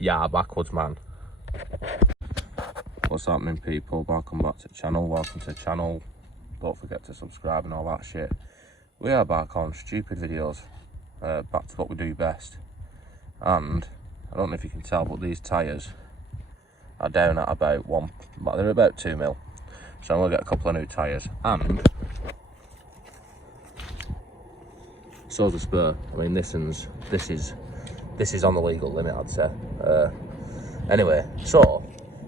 Yeah, backwards man. What's happening, people? Welcome back to the channel. Welcome to the channel. Don't forget to subscribe and all that shit. We are back on stupid videos. Back to what we do best. And I don't know if you can tell, but these tyres are down at about they're about 2 mil. So I'm gonna get a couple of new tyres. And so's the spur. I mean, this is on the legal limit, I'd say. Anyway, so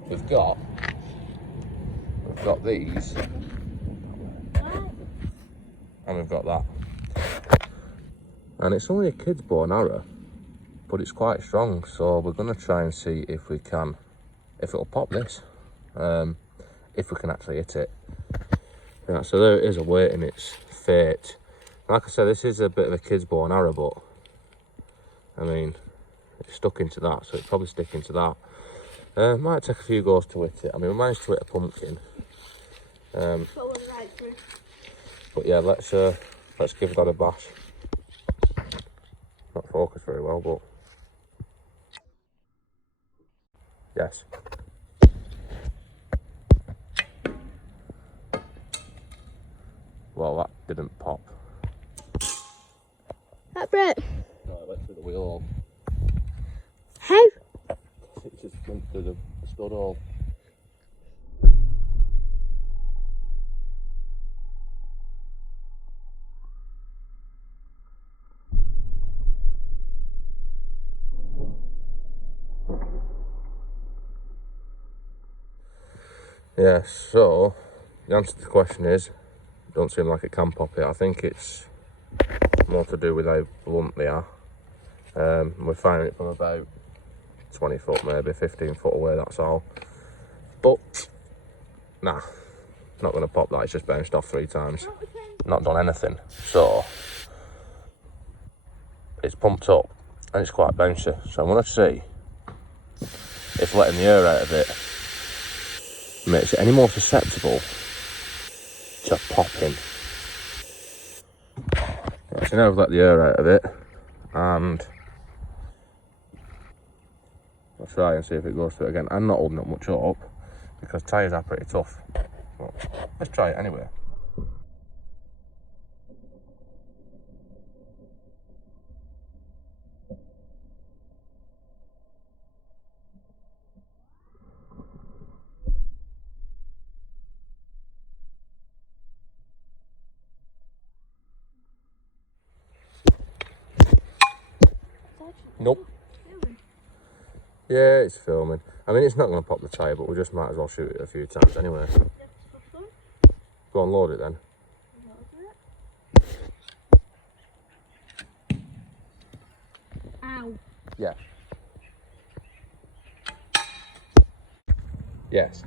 we've got these, and we've got that, and it's only a kid's bow and arrow, but it's quite strong. So we're gonna try and see if it'll pop this, if we can actually hit it. Yeah, so there it is, awaiting its fate. Like I said, this is a bit of a kid's bow and arrow, but I mean, it's stuck into that, so it's probably stick into that. Might take a few goes to hit it. I mean, we managed to hit a pumpkin. But yeah, let's give that a bash. Not focused very well, but yes. Well, that didn't pop. That Brett. No, it went through the wheel hole. How? It just went through the stud hole. Yeah, so the answer to the question is, don't seem like it can pop it. I think it's more to do with how blunt they are. We're firing it from about 20 foot, maybe 15 foot away, that's all. But nah, not gonna pop that. It's just bounced off 3 times, not done anything. So it's pumped up and it's quite bouncy, so I'm gonna see if letting the air out of it makes it any more susceptible to popping. Right, so now I've let the air out of it, and I'll try and see if it goes through it again. I'm not holding up much up because tyres are pretty tough. But let's try it anyway. Nope. Yeah, it's filming. I mean, it's not going to pop the tyre, but we just might as well shoot it a few times anyway. Go on, load it then. Ow. Yeah. Yes.